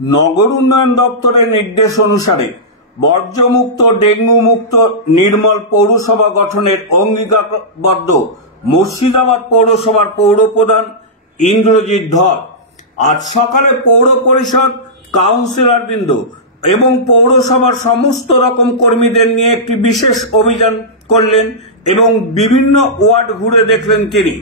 নগর উন্নয়ন দপ্তরের নির্দেশ অনুসারে বর্জ্যমুক্ত ডেঙ্গু মুক্ত নির্মল পৌরসভা গঠনের অঙ্গীকারবদ্ধ মুর্শিদাবাদ পৌরসভার পৌরপ্রধান ইন্দ্রজিৎ ধর আজ সকালে পৌর পরিষদ কাউন্সিলরবৃন্দ এবং পৌরসভার সমস্ত রকম কর্মীদের নিয়ে একটি বিশেষ অভিযান করলেন এবং বিভিন্ন ওয়ার্ড ঘুরে দেখলেন তিনি।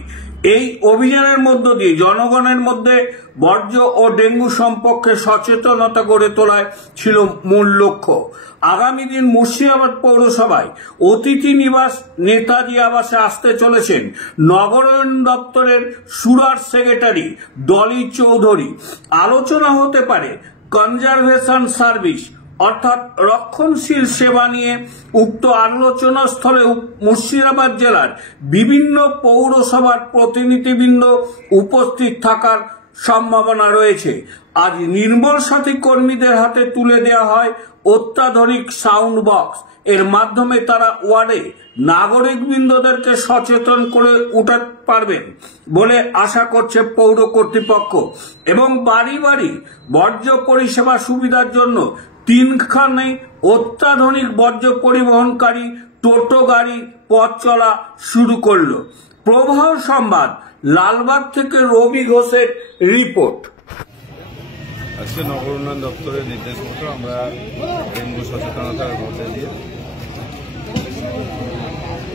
এই অভিযানের মধ্য দিয়ে জনগণের মধ্যে বর্জ্য ও ডেঙ্গু সম্পর্কে সচেতনতা গড়ে তোলায় ছিল মূল লক্ষ্য। আগামী দিন মুর্শিদাবাদ পৌরসভায় অতিথি নিবাস নেতাজি আবাসে আসতে চলেছেন নগরায়ণ দপ্তরের সুরার সেক্রেটারি ডলি চৌধুরী। আলোচনা হতে পারে কনজারভেশন সার্ভিস অর্থাৎ রক্ষণশীল সেবা নিয়ে। উক্ত আলোচনা স্থলে মুর্শিদাবাদ জেলার বিভিন্ন পৌরসভার প্রতিনিধিবৃন্দ উপস্থিত থাকার সম্ভাবনা রয়েছে। আজ নির্মল সাথী কর্মীদের হাতে তুলে দেওয়া হয় অত্যাধুনিক সাউন্ড বক্স। এর মাধ্যমে তারা ওয়ার্ডে নাগরিকবৃন্দদেরকে সচেতন করে উঠাতে পারবেন বলে আশা করছে পৌর কর্তৃপক্ষ এবং বাড়ি বাড়ি বর্জ্য পরিষেবা সুবিধার জন্য 3খানে অত্যাধুনিক বর্জ্য পরিবহনকারী টোটো গাড়ি পথ চলা শুরু করল। প্রবাহ সংবাদ, লালবাগ থেকে রবি ঘোষের রিপোর্ট। আজকে নগর উন্নয়ন দপ্তরের নির্দেশ মতো আমরা ডেঙ্গু সচেতনতার মধ্যে দিয়ে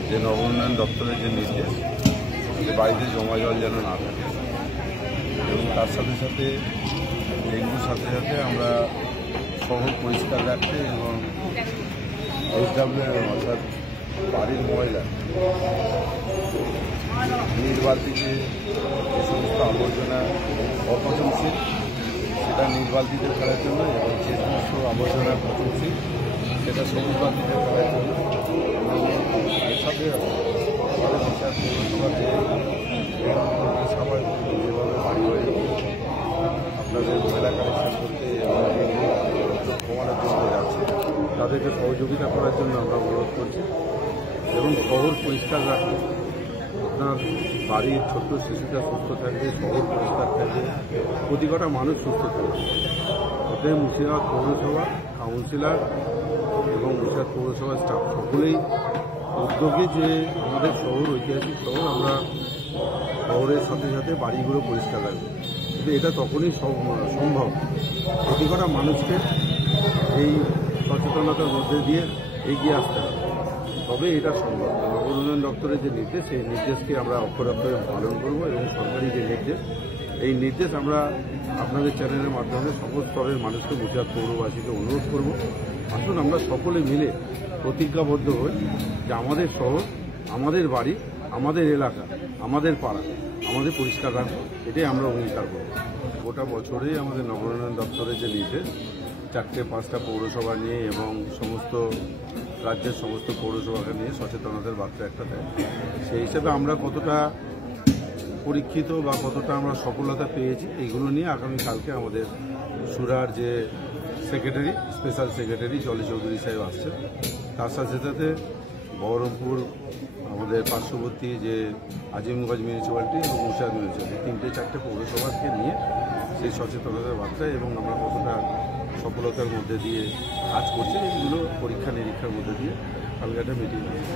যে নগর উন্নয়ন দপ্তরের যে নির্দেশ যে বাড়িতে জমা জল যেন না থাকে এবং তার সাথে সাথে ডেঙ্গুর সাথে সাথে আমরা শহর পরিষ্কার রাখতে এবং SWM অর্থাৎ বাড়ির ময়লা নীল বালতিতে যে সমস্ত আবর্জনা অপচনশীল সেটা নীল বালতিতে ফেলার জন্য এবং যে সমস্ত আবর্জনা পচনশীল সেটা সবুজ বালতিতে ফেলার জন্য এবং এর সাথে আমাদের বিচার পৌরসভা যে সবাই যেভাবে বাড়ি বাড়ি আপনাদের ময়লা কালেকশন করতে এবং কমানোর জন্য যাচ্ছে তাদেরকে সহযোগিতা করার জন্য আমরা অনুরোধ করছি এবং শহর পরিষ্কার রাখতে আপনার বাড়ির ছোট্ট শিশুটা সুস্থ থাকবে, শহর পরিষ্কার থাকবে, প্রতি কটা মানুষ সুস্থ থাকবে। ওতে মুর্শিদাবাদ পৌরসভা কাউন্সিলর এবং মুর্শিদাবাদ পৌরসভার স্টাফ সকলেই উদ্যোগে যে আমাদের শহর ঐতিহাসিক শহর, আমরা শহরের সাথে সাথে বাড়িগুলো পরিষ্কার রাখবো। কিন্তু এটা তখনই সম্ভব প্রতি কটা মানুষকে এই সচেতনতার মধ্যে দিয়ে এগিয়ে আসতে হবে, তবে এটা সম্ভব। নগর উন্নয়ন দপ্তরের যে নির্দেশ সেই নির্দেশকে আমরা অক্ষরে অক্ষরে পালন করব এবং সরকারি যে নির্দেশ এই নির্দেশ আমরা আপনাদের চ্যানেলের মাধ্যমে সকল স্তরের মানুষকে মুর্শিদাবাদ পৌরবাসীকে অনুরোধ করব, আসুন আমরা সকলে মিলে প্রতিজ্ঞাবদ্ধ হই যে আমাদের শহর, আমাদের বাড়ি, আমাদের এলাকা, আমাদের পাড়া আমাদের পরিষ্কার রাখবো, এটাই আমরা অঙ্গীকার করব। গোটা বছরেই আমাদের নগর উন্নয়ন দপ্তরের যে নির্দেশ 4-5টা পৌরসভা নিয়ে এবং সমস্ত রাজ্যের সমস্ত পৌরসভাকে নিয়ে সচেতনতার বার্তা একটা দেয়। সেই হিসেবে আমরা কতটা পরীক্ষিত বা কতটা আমরা সফলতা পেয়েছি এইগুলো নিয়ে আগামীকালকে আমাদের সুরার যে secretary, special secretary Dolly Chowdhury সাহেব আসছে, তার সাথে সাথে বহরমপুর আমাদের পার্শ্ববর্তী যে আজিমগঞ্জ মিউনিসিপ্যালিটি এবং মুর্শিদাবাদ মিউনিসিপ্যালিটি 3-4টে পৌরসভাকে নিয়ে সেই সচেতনতার বার্তা এবং আমরা কতটা সফলতার মধ্যে দিয়ে কাজ করছি এইগুলো পরীক্ষা নিরীক্ষার মধ্যে দিয়ে কালকে একটা মিটিং আছে।